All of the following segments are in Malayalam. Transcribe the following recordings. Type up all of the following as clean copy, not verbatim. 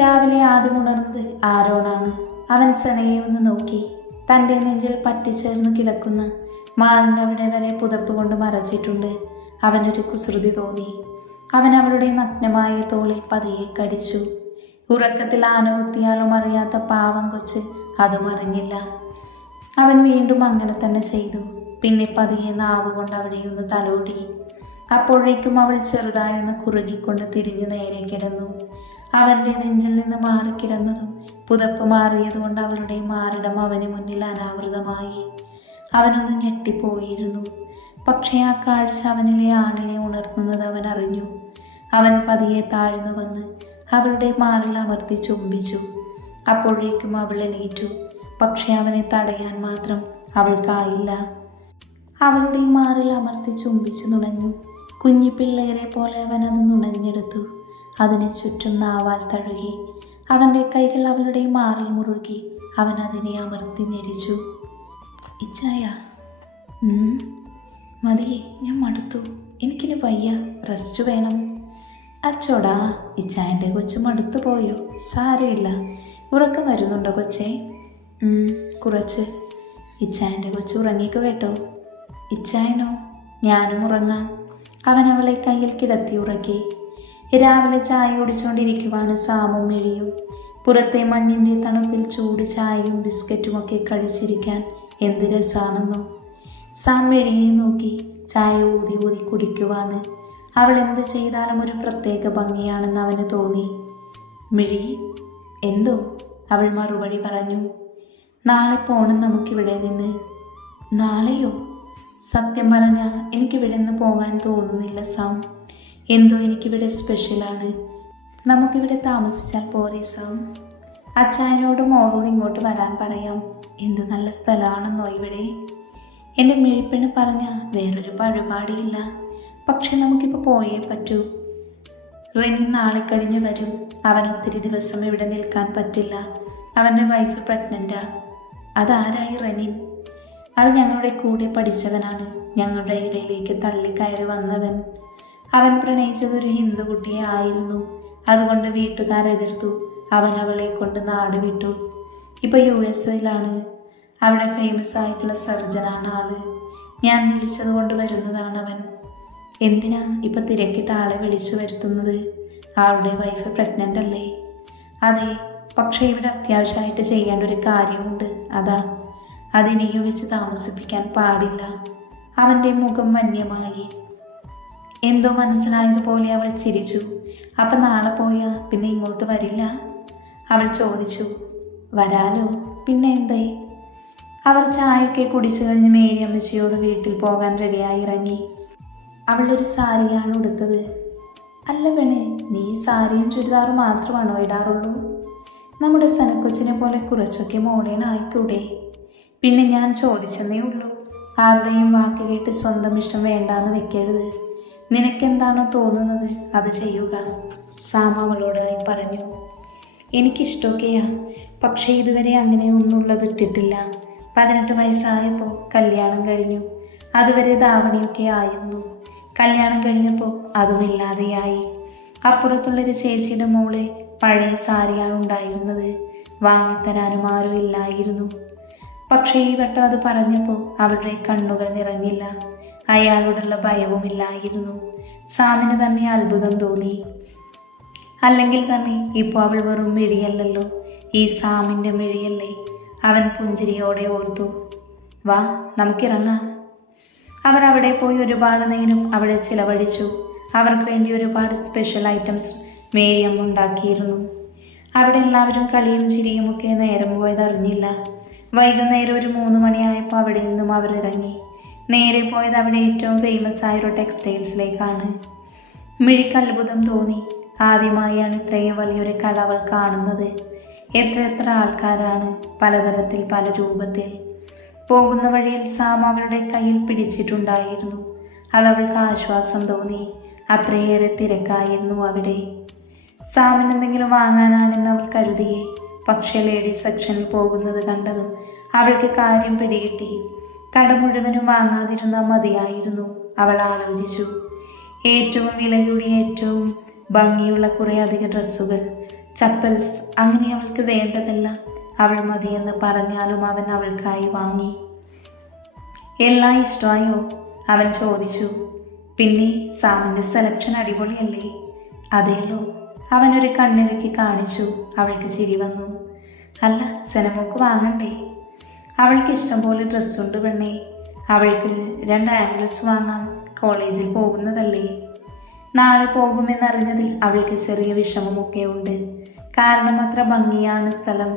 രാവിലെ ആദ്യം ഉണർന്നത് ആരോണാണ്. അവൻ സനയെ ഒന്ന് നോക്കി. തൻ്റെ നെഞ്ചിൽ പറ്റിച്ചേർന്ന് കിടക്കുന്ന മാറിൻ്റെ അവിടെ വരെ പുതപ്പ് കൊണ്ട് മറച്ചിട്ടുണ്ട്. അവനൊരു കുസൃതി തോന്നി. അവൻ അവളുടെ നഗ്നമായ തോളിൽ പതിയെ കടിച്ചു. ഉറക്കത്തിൽ ആന കുത്തിയാലും അറിയാത്ത പാവം കൊച്ച് അതും അറിഞ്ഞില്ല. അവൻ വീണ്ടും അങ്ങനെ തന്നെ ചെയ്തു. പിന്നെ പതിയെ നാവ് കൊണ്ട് അവിടെയൊന്ന് തലോടി. അപ്പോഴേക്കും അവൾ ചെറുതായൊന്ന് കുറുകിക്കൊണ്ട് തിരിഞ്ഞു നേരെ കിടന്നു. അവൻ്റെ നെഞ്ചിൽ നിന്ന് മാറിക്കിടന്നതും പുതപ്പ് മാറിയതുകൊണ്ട് അവളുടെ മാറിടം അവന് മുന്നിൽ അനാവൃതമായി. അവനൊന്ന് ഞെട്ടിപ്പോയിരുന്നു. പക്ഷേ ആ കാഴ്ച അവനിലെ ആണിനെ ഉണർത്തുന്നത് അവൻ അറിഞ്ഞു. അവൻ പതിയെ താഴ്ന്നു വന്ന് അവളുടെ മാറിൽ അമർത്തി ചുംബിച്ചു. അപ്പോഴേക്കും അവൾ എണീറ്റു. പക്ഷെ അവനെ തടയാൻ മാത്രം അവൾക്കായില്ല. അവളുടെ മാറിൽ അമർത്തി ചുംബിച്ചു നുണഞ്ഞു. കുഞ്ഞി പിള്ളേരെ പോലെ അവൻ അത് നുണഞ്ഞെടുത്തു. അതിനെ ചുറ്റും നാവാൽ തഴുകി. അവൻ്റെ കൈകൾ അവളുടെ മാറിൽ മുറുകി. അവൻ അതിനെ അമർത്തി ഞെരിച്ചു. ഇച്ചായ, മതിയെ, ഞാൻ മടുത്തു. എനിക്കിനി വയ്യ, റെസ്റ്റ് വേണം. അച്ചോടാ, ഇച്ചായൻ്റെ കൊച്ച് മടുത്തു പോയോ? സാരമില്ല, ഉറക്കം വരുന്നുണ്ടോ കൊച്ചേ? കുറച്ച്. ഇച്ചായൻ്റെ കൊച്ച് ഉറങ്ങിക്കോ കേട്ടോ. ഇച്ചായനോ? ഞാനും ഉറങ്ങാം. അവൻ അവളെ കയ്യിൽ കിടത്തി ഉറക്കി. രാവിലെ ചായ കുടിച്ചുകൊണ്ടിരിക്കുവാണ് സാമും മിഴിയും. പുറത്തെ മഞ്ഞിൻ്റെ തണുപ്പിൽ ചൂട് ചായയും ബിസ്ക്കറ്റുമൊക്കെ കഴിച്ചിരിക്കാൻ എന്ത് രസാണെന്നോ. സാം മിഴിയെ നോക്കി. ചായ ഊതി ഊതി കുടിക്കുവാണ്. അവൾ എന്ത് ചെയ്താലും ഒരു പ്രത്യേക ഭംഗിയാണെന്ന് അവന് തോന്നി. മിഴി, എന്തോ? അവൾ മറുപടി പറഞ്ഞു. നാളെ പോണം നമുക്കിവിടെ നിന്ന്. നാളെയോ? സത്യം പറഞ്ഞാൽ എനിക്കിവിടെ നിന്ന് പോകാൻ തോന്നുന്നില്ല സാം. എന്തോ എനിക്കിവിടെ സ്പെഷ്യലാണ്. നമുക്കിവിടെ താമസിച്ചാൽ പോരെ സാം? അച്ചായനോട് മോളോട് ഇങ്ങോട്ട് വരാൻ പറയാം. എന്ത് നല്ല സ്ഥലമാണെന്നോ ഇവിടെ. എൻ്റെ മിഴിപ്പെണ്ണ് പറഞ്ഞാൽ വേറൊരു പരിപാടിയില്ല. പക്ഷെ നമുക്കിപ്പോൾ പോയേ പറ്റൂ. റെനി നാളെ കഴിഞ്ഞ് വരും. അവൻ ഒത്തിരി ദിവസം ഇവിടെ നിൽക്കാൻ പറ്റില്ല. അവൻ്റെ വൈഫ് പ്രഗ്നൻ്റാ. അതാരായി റെനിൻ? അത് ഞങ്ങളുടെ കൂടെ പഠിച്ചവനാണ്. ഞങ്ങളുടെ ഇടയിലേക്ക് തള്ളിക്കയറി വന്നവൻ. അവൻ പ്രണയിച്ചതൊരു ഹിന്ദു കുട്ടിയെ ആയിരുന്നു. അതുകൊണ്ട് വീട്ടുകാർ എതിർത്തു. അവൻ അവളെ കൊണ്ട് നാട് വിട്ടു. ഇപ്പോൾ USA അവിടെ ഫേമസ് ആയിട്ടുള്ള സർജനാണ് ആള്. ഞാൻ വിളിച്ചത് കൊണ്ട് വരുന്നതാണ് അവൻ. എന്തിനാ ഇപ്പം തിരക്കിട്ട് ആളെ വിളിച്ചു വരുത്തുന്നത്? ആളുടെ വൈഫ് പ്രഗ്നൻ്റ് അല്ലേ? അതെ, പക്ഷേ ഇവിടെ അത്യാവശ്യമായിട്ട് ചെയ്യേണ്ട ഒരു കാര്യമുണ്ട്. അതിനെയും വെച്ച് താമസിപ്പിക്കാൻ പാടില്ല. അവൻ്റെ മുഖം വന്യമായി. എന്തോ മനസ്സിലായതുപോലെ അവൾ ചിരിച്ചു. അപ്പം നാളെ പോയാൽ പിന്നെ ഇങ്ങോട്ട് വരില്ല? അവൾ ചോദിച്ചു. വരാലോ, പിന്നെ എന്തേ? അവർ ചായയൊക്കെ കുടിച്ചു കഴിഞ്ഞ് മേരി അമ്മച്ചിയോട് വീട്ടിൽ പോകാൻ റെഡിയായി ഇറങ്ങി. അവളൊരു സാരിയാണ് ഉടുത്തത്. അല്ല പെണ്ണെ, നീ സാരിയും ചുരിദാറും മാത്രമാണോ ഇടാറുള്ളൂ? നമ്മുടെ സനക്കൊച്ചിനെ പോലെ കുറച്ചൊക്കെ മോഡേൺ ആയിക്കൂടെ? പിന്നെ ഞാൻ ചോദിച്ചെന്നേ ഉള്ളൂ. ആരുടെയും വാക്ക് കേട്ട് സ്വന്തം ഇഷ്ടം വേണ്ടാന്ന് വെക്കരുത്. നിനക്കെന്താണോ തോന്നുന്നത് അത് ചെയ്യുക, സാം അവളോടായി പറഞ്ഞു. എനിക്കിഷ്ടമൊക്കെയാ, പക്ഷേ ഇതുവരെ അങ്ങനെ ഒന്നുള്ളത് ഇട്ടിട്ടില്ല. 18 വയസ്സായപ്പോൾ കല്യാണം കഴിഞ്ഞു. അതുവരെ ധാവണിയൊക്കെ ആയിരുന്നു. കല്യാണം കഴിഞ്ഞപ്പോൾ അതുമില്ലാതെയായി. അപ്പുറത്തുള്ളൊരു ചേച്ചിയുടെ മോളെ പഴയ സാരിയാണ് ഉണ്ടായിരുന്നത്. വാങ്ങിത്തരാനും ആരും ഇല്ലായിരുന്നു. പക്ഷേ ഈ വട്ടം അത് പറഞ്ഞപ്പോൾ അവരുടെ കണ്ണുകൾ നിറഞ്ഞില്ല. അയാളോടുള്ള ഭയവുമില്ലായിരുന്നു. സാമിന് തന്നെ അത്ഭുതം തോന്നി. അല്ലെങ്കിൽ തന്നെ ഇപ്പോൾ അവൾ വെറും മിഴിയല്ലല്ലോ, ഈ സാമിൻ്റെ മിഴിയല്ലേ? അവൻ പുഞ്ചിരിയോടെ ഓർത്തു. വാ, നമുക്കിറങ്ങാം. അവർ അവിടെ പോയി ഒരുപാട് നേരം അവിടെ ചിലവഴിച്ചു. അവർക്ക് വേണ്ടി ഒരുപാട് സ്പെഷ്യൽ ഐറ്റംസ് മേരിയം ഉണ്ടാക്കിയിരുന്നു. അവിടെ എല്ലാവരും കളിയും ചിരിയുമൊക്കെ നേരം പോയതറിഞ്ഞില്ല. വൈകുന്നേരം ഒരു 3 മണിയായപ്പോൾ അവിടെ നിന്നും അവർ ഇറങ്ങി. നേരെ പോയത് അവിടെ ഏറ്റവും ഫേമസ് ആയൊരു ടെക്സ്റ്റൈൽസിലേക്കാണ്. മിഴിക്ക് അത്ഭുതം തോന്നി. ആദ്യമായാണ് ഇത്രയും വലിയൊരു കട അവൾ കാണുന്നത്. എത്ര ആൾക്കാരാണ്, പലതരത്തിൽ പല രൂപത്തിൽ. പോകുന്ന വഴിയിൽ സാം അവളുടെ കയ്യിൽ പിടിച്ചിട്ടുണ്ടായിരുന്നു. അതവൾക്ക് ആശ്വാസം തോന്നി. അത്രയേറെ തിരക്കായിരുന്നു അവിടെ. സാമിന് എന്തെങ്കിലും വാങ്ങാനാണെന്ന് അവൾ കരുതിയേ. പക്ഷേ ലേഡീസ് സെക്ഷനിൽ പോകുന്നത് കണ്ടതും അവൾക്ക് കാര്യം പിടികിട്ടി. കട മുഴുവനും വാങ്ങാതിരുന്നാൽ മതിയായിരുന്നു, അവൾ ആലോചിച്ചു. ഏറ്റവും വില കൂടിയ ഏറ്റവും ഭംഗിയുള്ള കുറേ അധിക ഡ്രസ്സുകൾ, ചപ്പൽസ്, അങ്ങനെ അവൾക്ക് വേണ്ടതെല്ലാം അവൾ മതിയെന്ന് പറഞ്ഞാലും അവൻ അവൾക്കായി വാങ്ങി. എല്ലാം ഇഷ്ടമായോ? അവൻ ചോദിച്ചു. പിന്നെ സാമിൻ്റെ സെലക്ഷൻ അടിപൊളിയല്ലേ? അതേല്ലോ. അവനൊരു കണ്ണിറുക്കി കാണിച്ചു. അവൾക്ക് ചിരി വന്നു. അല്ല, സനമോക്ക് വാങ്ങണ്ടേ? അവൾക്ക് ഇഷ്ടം പോലെ ഡ്രസ്സുണ്ട് പെണ്ണേ. അവൾക്ക് 2 ആംഗിൾസ് വാങ്ങാം. കോളേജിൽ പോകുന്നതല്ലേ. നാളെ പോകുമെന്നറിഞ്ഞതിൽ അവൾക്ക് ചെറിയ വിഷമമൊക്കെ ഉണ്ട്. കാരണം അത്ര ഭംഗിയാണ് സ്ഥലം.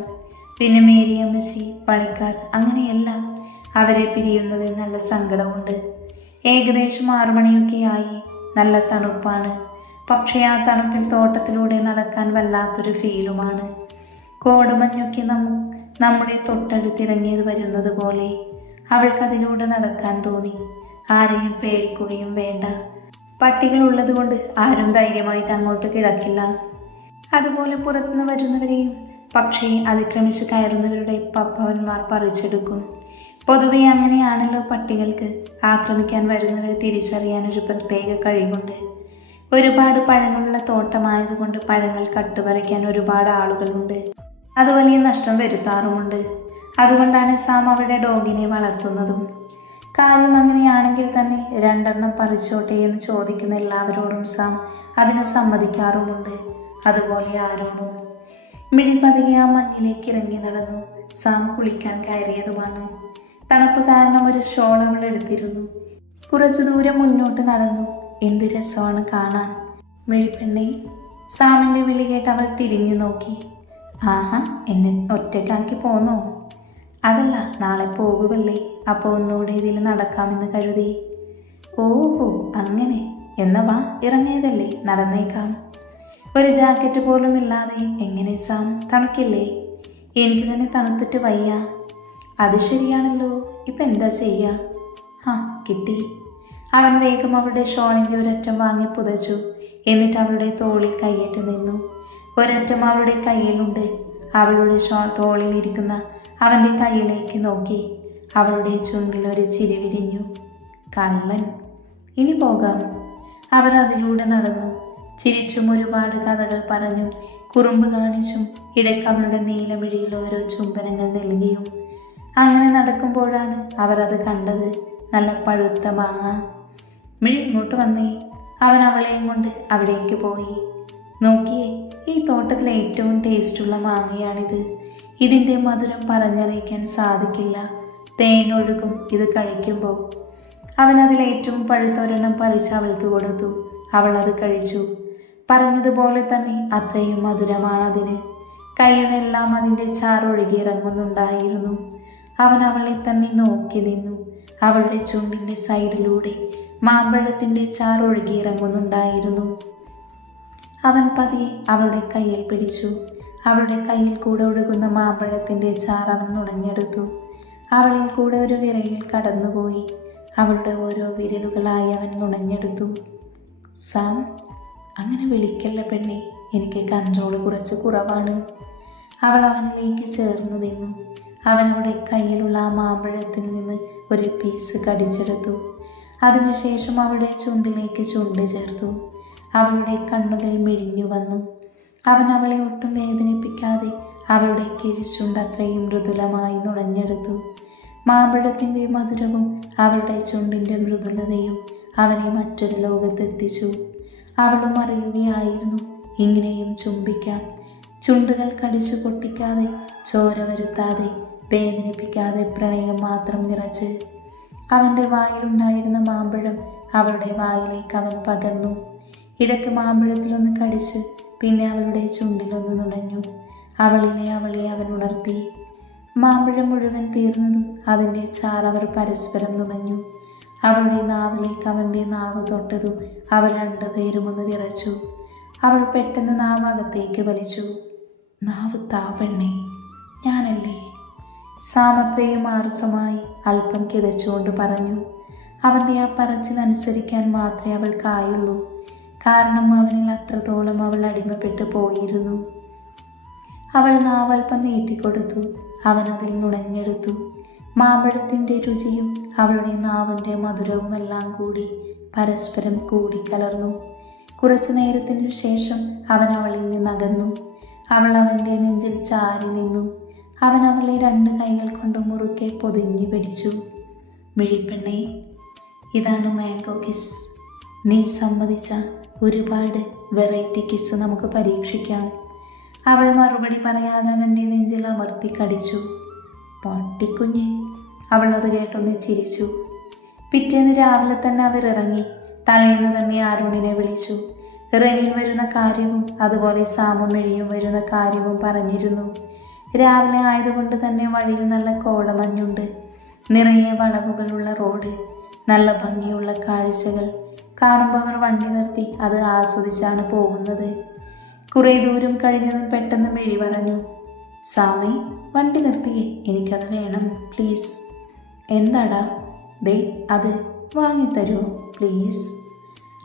പിന്നെ മേരിയമ്മച്ചി, പണിക്കാർ, അങ്ങനെയെല്ലാം അവരെ പിരിയുന്നത് നല്ല സങ്കടമുണ്ട്. ഏകദേശം 6 മണിയൊക്കെ ആയി. നല്ല തണുപ്പാണ്. പക്ഷേ ആ തണുപ്പിൽ തോട്ടത്തിലൂടെ നടക്കാൻ വല്ലാത്തൊരു ഫീലുമാണ്. കോടമഞ്ഞൊക്കെ നമ്മുടെ തൊട്ടടുത്തിറങ്ങിയത് വരുന്നത് പോലെ അവൾക്കതിലൂടെ നടക്കാൻ തോന്നി. ആരെയും പേടിക്കുകയും വേണ്ട. പട്ടികൾ ഉള്ളത് കൊണ്ട് ആരും ധൈര്യമായിട്ട് അങ്ങോട്ട് കിടക്കില്ല. അതുപോലെ പുറത്തുനിന്ന് വരുന്നവരെയും പക്ഷേ അതിക്രമിച്ച് കയറുന്നവരുടെ പപ്പവന്മാർ പറിച്ചെടുക്കും. പൊതുവെ അങ്ങനെയാണല്ലോ പട്ടികൾക്ക്. ആക്രമിക്കാൻ വരുന്നവരെ തിരിച്ചറിയാൻ ഒരു പ്രത്യേക കഴിവുണ്ട്. ഒരുപാട് പഴങ്ങളുള്ള തോട്ടമായതുകൊണ്ട് പഴങ്ങൾ കട്ടുപറിക്കാൻ ഒരുപാട് ആളുകളുണ്ട്. അത് വലിയ നഷ്ടം വരുത്താറുമുണ്ട്. അതുകൊണ്ടാണ് സാം അവരുടെ ഡോഗിനെ വളർത്തുന്നതും. കാര്യം അങ്ങനെയാണെങ്കിൽ തന്നെ 2 പറിച്ചോട്ടെ എന്ന് ചോദിക്കുന്ന എല്ലാവരോടും സാം അതിന് സമ്മതിക്കാറുമുണ്ട്. അതുപോലെ ആരോടും. മിഴിപതിയെ ആ മഞ്ഞിലേക്ക് ഇറങ്ങി നടന്നു. സാം കുളിക്കാൻ കയറിയതുമാണ്. തണുപ്പ് കാരണം ഒരു ഷോൾ അവൾ എടുത്തിരുന്നു. കുറച്ചു ദൂരം മുന്നോട്ട് നടന്നു. എന്ത് രസമാണ് കാണാൻ. മിഴിപ്പെണ്ണെ, സാമിൻ്റെ വിളി കേട്ട് അവൾ തിരിഞ്ഞു നോക്കി. ആഹാ, എന്നെ ഒറ്റയ്ക്കാക്കി പോന്നോ? അതല്ല, നാളെ പോകുമല്ലേ, അപ്പോൾ ഒന്നുകൂടെ ഇതിൽ നടക്കാമെന്ന് കരുതി. ഓഹോ, അങ്ങനെ. എന്നാ വാ, ഇറങ്ങിയതല്ലേ, നടന്നേക്കാം. ഒരു ജാക്കറ്റ് പോലും ഇല്ലാതെ എങ്ങനെ സാം? തണുക്കില്ലേ? എനിക്ക് തന്നെ തണുത്തിട്ട് വയ്യ. അത് ശരിയാണല്ലോ. ഇപ്പം എന്താ ചെയ്യുക? കിട്ടി. അവൻ വേഗം അവളുടെ ഷോളിൻ്റെ ഒരറ്റം വാങ്ങി പുതച്ചു. എന്നിട്ട് അവളുടെ തോളിൽ കൈയിട്ട് നിന്നു. ഒരറ്റം അവളുടെ കയ്യിലുണ്ട്. അവളുടെ തോളിൽ ഇരിക്കുന്ന അവൻ്റെ കയ്യിലേക്ക് നോക്കി. അവളുടെ ചുണ്ടിൽ ഒരു ചിരി വിരിഞ്ഞു. കള്ളൻ. ഇനി പോകാം. അവർ അതിലൂടെ നടന്നു. ചിരിച്ചും ഒരുപാട് കഥകൾ പറഞ്ഞും കുറുമ്പ് കാണിച്ചും ഇടയ്ക്ക് അവളുടെ നീലമിഴിയിൽ ഓരോ ചുംബനങ്ങൾ നൽകിയും. അങ്ങനെ നടക്കുമ്പോഴാണ് അവർ അത് കണ്ടത്. നല്ല പഴുത്ത മാങ്ങ. മിഴി, ഇങ്ങോട്ട് വന്നേ. അവൻ അവളെയും കൊണ്ട് അവിടേക്ക് പോയി. നോക്കിയേ, ഈ തോട്ടത്തിലെ ഏറ്റവും ടേസ്റ്റുള്ള മാങ്ങയാണിത്. ഇതിൻ്റെ മധുരം പറഞ്ഞറിയിക്കാൻ സാധിക്കില്ല. തേനൊഴുകും ഇത് കഴിക്കുമ്പോൾ. അവൻ അതിലേറ്റവും പഴുത്ത ഒരെണ്ണം പറിച്ച് അവൾക്ക് കൊടുത്തു. അവൾ അത് കഴിച്ചു. പറഞ്ഞതുപോലെ തന്നെ അത്രയും മധുരമാണതിന്. കൈയുമെല്ലാം അതിൻ്റെ ചാറൊഴുകിയിറങ്ങുന്നുണ്ടായിരുന്നു. അവൻ അവളെ തന്നെ നോക്കി നിന്നു. അവളുടെ ചുണ്ടിൻ്റെ സൈഡിലൂടെ മാമ്പഴത്തിൻ്റെ ചാറൊഴുകിയിറങ്ങുന്നുണ്ടായിരുന്നു. അവൻ പതിയെ അവളുടെ കയ്യിൽ പിടിച്ചു. അവളുടെ കയ്യിൽ കൂടെ ഒഴുകുന്ന മാമ്പഴത്തിൻ്റെ ചാറ് അവൻ നുണഞ്ഞെടുത്തു. അവളിൽ കൂടെ ഒരു വിരയിൽ കടന്നുപോയി. അവളുടെ ഓരോ വിരലുകളായി അവൻ നുണഞ്ഞെടുത്തു. സാം, അങ്ങനെ വിളിക്കല്ല പെണ്ണെ, എനിക്ക് കൺട്രോൾ കുറച്ച് കുറവാണ്. അവൾ അവനിലേക്ക് ചേർന്നു നിന്നു. അവൻ അവളുടെ കയ്യിലുള്ള ആ മാമ്പഴത്തിൽ നിന്ന് ഒരു പീസ് കടിച്ചെടുത്തു. അതിനുശേഷം അവളുടെ ചുണ്ടിലേക്ക് ചുണ്ട് ചേർത്തു. അവളുടെ കണ്ണുകൾ മിഴിഞ്ഞു വന്നു. അവൻ അവളെ ഒട്ടും വേദനിപ്പിക്കാതെ അവളുടെ കിഴിച്ചുണ്ട് അത്രയും മൃദുലമായി നുണഞ്ഞെടുത്തു. മാമ്പഴത്തിൻ്റെ മധുരവും അവളുടെ ചുണ്ടിൻ്റെ മൃദുലതയും അവനെ മറ്റൊരു ലോകത്തെത്തിച്ചു. അവളും അറിയുകയായിരുന്നു, ഇങ്ങനെയും ചുംബിക്കാം. ചുണ്ടുകൾ കടിച്ചു പൊട്ടിക്കാതെ, ചോര വരുത്താതെ, വേദനിപ്പിക്കാതെ, പ്രണയം മാത്രം നിറച്ച്. അവൻ്റെ വായിലുണ്ടായിരുന്ന മാമ്പഴം അവളുടെ വായിലേക്ക് അവൻ പകർന്നു. ഇടയ്ക്ക് മാമ്പഴത്തിലൊന്ന് കടിച്ച് പിന്നെ അവളുടെ ചുണ്ടിലൊന്ന് നുണഞ്ഞു. അവളെ അവൻ ഉണർത്തി. മാമ്പഴം മുഴുവൻ തീർന്നതും അതിൻ്റെ ചാറവർ പരസ്പരം നുണഞ്ഞു. അവളുടെ നാവിലേക്ക് അവൻ്റെ നാവ് തൊട്ടതും അവർ 2 പേരും ഒന്ന് വിറച്ചു. അവൾ പെട്ടെന്ന് നാവ് അകത്തേക്ക് വലിച്ചു. നാവ് താ പെണ്ണേ, ഞാനല്ലേ? സാമത്രയും ആർദ്രമായി അല്പം കിതച്ചുകൊണ്ട് പറഞ്ഞു. അവൻ്റെ ആ പറച്ചിലനുസരിക്കാൻ മാത്രമേ അവൾക്കായുള്ളൂ. കാരണം അവനിൽ അത്രത്തോളം അവൾ അടിമപ്പെട്ടു പോയിരുന്നു. അവൾ നാവൽപ്പം നീട്ടിക്കൊടുത്തു. അവൻ അതിൽ നുണഞ്ഞെടുത്തു. മാമ്പഴത്തിൻ്റെ രുചിയും അവളുടെ നാവിൻ്റെ മധുരവുമെല്ലാം കൂടി പരസ്പരം കൂടിക്കലർന്നു. കുറച്ചു നേരത്തിനു ശേഷം അവൻ അവളിൽ നിന്നകന്നു. അവൾ അവൻ്റെ നെഞ്ചിൽ ചാരി നിന്നു. അവൻ അവളെ 2 കൈകൾ കൊണ്ട് മുറുക്കെ പൊതിഞ്ഞു പിടിച്ചു. മിഴിപ്പെണ്ണേ, ഇതാണ് മാംഗോ കിസ്. നീ സമ്മതിച്ച ഒരുപാട് വെറൈറ്റി കിസ് നമുക്ക് പരീക്ഷിക്കാം. അവൾ മറുപടി പറയാതെ അവൻ്റെ നെഞ്ചിൽ അമർത്തി കടിച്ചു. പൊട്ടിക്കുഞ്ഞ്, അവൾ അത് കേട്ടൊന്ന് ചിരിച്ചു. പിറ്റേന്ന് രാവിലെ തന്നെ അവർ ഇറങ്ങി. തലേന്ന് തന്നെ ആരുണിനെ വിളിച്ചു. റെനിൻ വരുന്ന കാര്യവും അതുപോലെ സാമും മിഴിയും വരുന്ന കാര്യവും പറഞ്ഞിരുന്നു. രാവിലെ ആയതുകൊണ്ട് തന്നെ വഴിയിൽ നല്ല കോടമഞ്ഞുണ്ട്. നിറയെ വളവുകളുള്ള റോഡ്, നല്ല ഭംഗിയുള്ള കാഴ്ചകൾ. കാണുമ്പോൾ അവർ വണ്ടി നിർത്തി അത് ആസ്വദിച്ചാണ് പോകുന്നത്. കുറേ ദൂരം കഴിഞ്ഞതും പെട്ടെന്ന് മിഴി പറഞ്ഞു, സാമി, വണ്ടി നിർത്തിയേ, എനിക്കത് വേണം പ്ലീസ്. എന്താടാ? ദേ അത് വാങ്ങിത്തരുമോ പ്ലീസ്?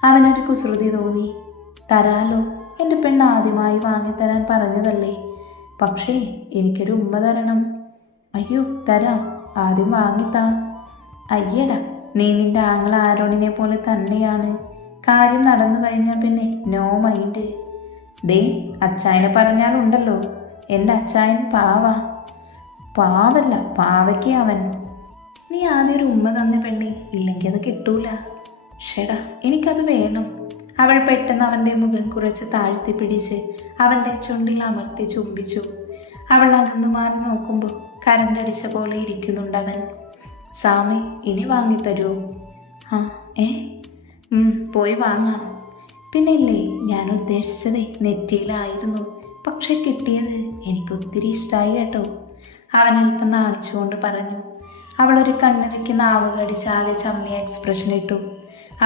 അവനൊരു കുസൃതി തോന്നി. തരാലോ, എൻ്റെ പെണ്ണ് ആദ്യമായി വാങ്ങിത്തരാൻ പറഞ്ഞതല്ലേ. പക്ഷേ എനിക്കൊരു ഉമ്മ തരണം. അയ്യോ തരാം, ആദ്യം വാങ്ങിത്താ. അയ്യടാ, നീ നിൻ്റെ ആങ്ങള ആരോണിനെ പോലെ തന്നെയാണ്. കാര്യം നടന്നു കഴിഞ്ഞാൽ പിന്നെ നോ മൈൻഡ്. ദേ അച്ചായനെ പറഞ്ഞാലുണ്ടല്ലോ, എൻ്റെ അച്ചായൻ പാവല്ല, പാവയ്ക്ക് അവൻ. നീ ആദ്യം ഒരു ഉമ്മ തന്ന പെണ്ണെ, ഇല്ലെങ്കിൽ അത് കിട്ടൂല. ഷെടാ, എനിക്കത് വേണം. അവൾ പെട്ടെന്ന് അവൻ്റെ മുഖം കുറച്ച് താഴ്ത്തി പിടിച്ച് അവൻ്റെ ചുണ്ടിൽ അമർത്തി ചുംബിച്ചു. അവൾ അകന്നു മാറി നോക്കുമ്പോൾ കരണ്ടടിച്ച പോലെ ഇരിക്കുന്നുണ്ടവൻ. സാമി, ഇനി വാങ്ങിത്തരുമോ? ആ പോയി വാങ്ങാം. പിന്നെ ഇല്ലേ, ഞാൻ ഉദ്ദേശിച്ചതേ നെറ്റിയിലായിരുന്നു. പക്ഷെ കിട്ടിയത് എനിക്കൊത്തിരി ഇഷ്ടമായി കേട്ടോ. അവൻ അല്പം നാണിച്ചുകൊണ്ട് പറഞ്ഞു. അവളൊരു കണ്ണിലേക്ക് നാവ് കടിച്ച് ആകെ ചമ്മിയ എക്സ്പ്രഷൻ ഇട്ടു.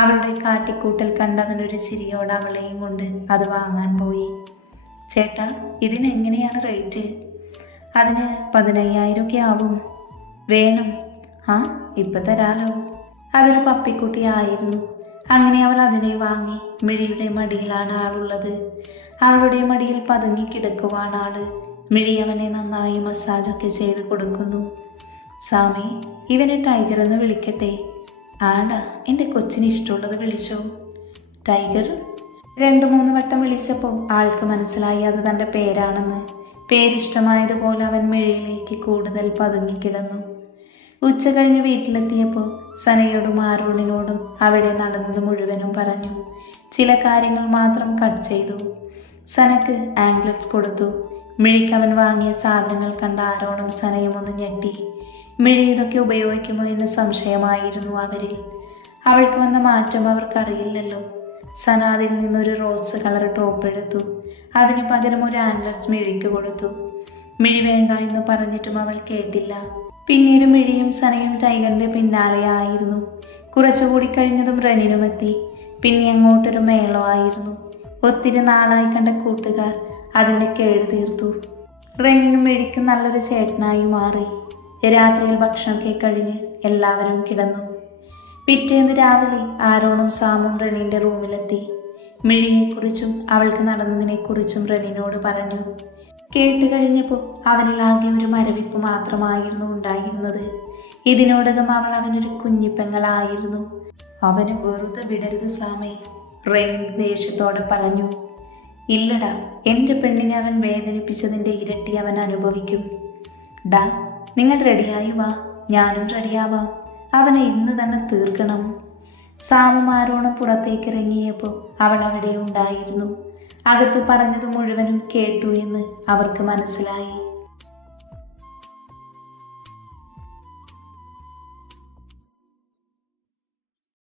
അവളുടെ കാട്ടിക്കൂട്ടൽ കണ്ടവനൊരു ചിരിയോട് അവളെയും കൊണ്ട് അത് വാങ്ങാൻ പോയി. ചേട്ടാ, ഇതിനെങ്ങനെയാണ് റേറ്റ്? അതിന് 15,000 ആവും. വേണം? ആ, ഇപ്പം തരാലോ. അതൊരു പപ്പിക്കുട്ടിയായിരുന്നു. അങ്ങനെ അവൾ അതിനെ വാങ്ങി. മിഴിയുടെ മടിയിലാണ് ആളുള്ളത്. അവളുടെ മടിയിൽ പതുങ്ങി കിടക്കുവാണ് ആള്. മിഴി അവനെ നന്നായി മസാജൊക്കെ ചെയ്ത് കൊടുക്കുന്നു. സാമി, ഇവനെ ടൈഗർ എന്ന് വിളിക്കട്ടെ? ആടാ, എൻ്റെ കൊച്ചിന് ഇഷ്ടമുള്ളത് വിളിച്ചോ. ടൈഗർ 2-3 വട്ടം വിളിച്ചപ്പോൾ ആൾക്ക് മനസ്സിലായി അത് തൻ്റെ പേരാണെന്ന്. പേരിഷ്ടമായതുപോലെ അവൻ മിഴിയിലേക്ക് കൂടുതൽ പതുങ്ങിക്കിടന്നു. ഉച്ച കഴിഞ്ഞ് വീട്ടിലെത്തിയപ്പോൾ സനയോടും ആരോണിനോടും അവിടെ നടന്നത് മുഴുവനും പറഞ്ഞു. ചില കാര്യങ്ങൾ മാത്രം കട്ട് ചെയ്തു. സനക്ക് ആംഗ്ലറ്റ്സ് കൊടുത്തു. മിഴിക്ക് അവൻ വാങ്ങിയ സാധനങ്ങൾ കണ്ട ആരോണും സനയും ഒന്ന് ഞെട്ടി. മിഴി ഇതൊക്കെ ഉപയോഗിക്കുമോ എന്ന് സംശയമായിരുന്നു അവരിൽ. അവൾക്ക് വന്ന മാറ്റം അവർക്കറിയില്ലല്ലോ. സന അതിൽ നിന്നൊരു റോസ് കളർ ടോപ്പ് എടുത്തു. അതിന് പകരം ഒരു ആംഗ്ലറ്റ്സ് മിഴിക്ക് കൊടുത്തു. മിഴി വേണ്ട എന്ന് പറഞ്ഞിട്ടും അവൾ കേട്ടില്ല. പിന്നീട് മിഴിയും സനയും ടൈഗറിൻ്റെ പിന്നാലെയായിരുന്നു. കുറച്ചുകൂടി കഴിഞ്ഞതും റെനിനും എത്തി. പിന്നെ അങ്ങോട്ടൊരു മേളമായിരുന്നു. ഒത്തിരി നാളായി കണ്ട കൂട്ടുകാർ അതിൻ്റെ കേട് തീർത്തു. റെനിനും മിഴിക്ക് നല്ലൊരു ചേട്ടനായി മാറി. രാത്രിയിൽ ഭക്ഷണമൊക്കെ കഴിഞ്ഞ് എല്ലാവരും കിടന്നു. പിറ്റേന്ന് രാവിലെ ആരോണും സാമും റെനിൻ്റെ റൂമിലെത്തി. മിഴിയെക്കുറിച്ചും അവൾക്ക് നടന്നതിനെക്കുറിച്ചും റെനിനോട് പറഞ്ഞു. കേട്ട് കഴിഞ്ഞപ്പോൾ അവനിലാകെ ഒരു മരവിപ്പ് മാത്രമായിരുന്നു ഉണ്ടായിരുന്നത്. ഇതിനോടകം അവൾ അവനൊരു കുഞ്ഞിപ്പെങ്ങളായിരുന്നു. അവന് വെറുതെ വിടരുത് സാമേ, റെനിൻ ദേഷ്യത്തോടെ പറഞ്ഞു. ഇല്ലടാ, എൻ്റെ പെണ്ണിനെ അവൻ വേദനിപ്പിച്ചതിൻ്റെ ഇരട്ടി അവൻ അനുഭവിക്കും. ഡാ, നിങ്ങൾ റെഡിയായി വാ, ഞാനും റെഡിയാവാം. അവനെ ഇന്ന് തന്നെ തീർക്കണം. സാമും ആരോണും പുറത്തേക്ക് ഇറങ്ങിയപ്പോൾ അവൾ അവിടെ ഉണ്ടായിരുന്നു. അകത്ത് പറഞ്ഞത് മുഴുവനും കേട്ടു എന്ന് അവർക്ക് മനസ്സിലായി.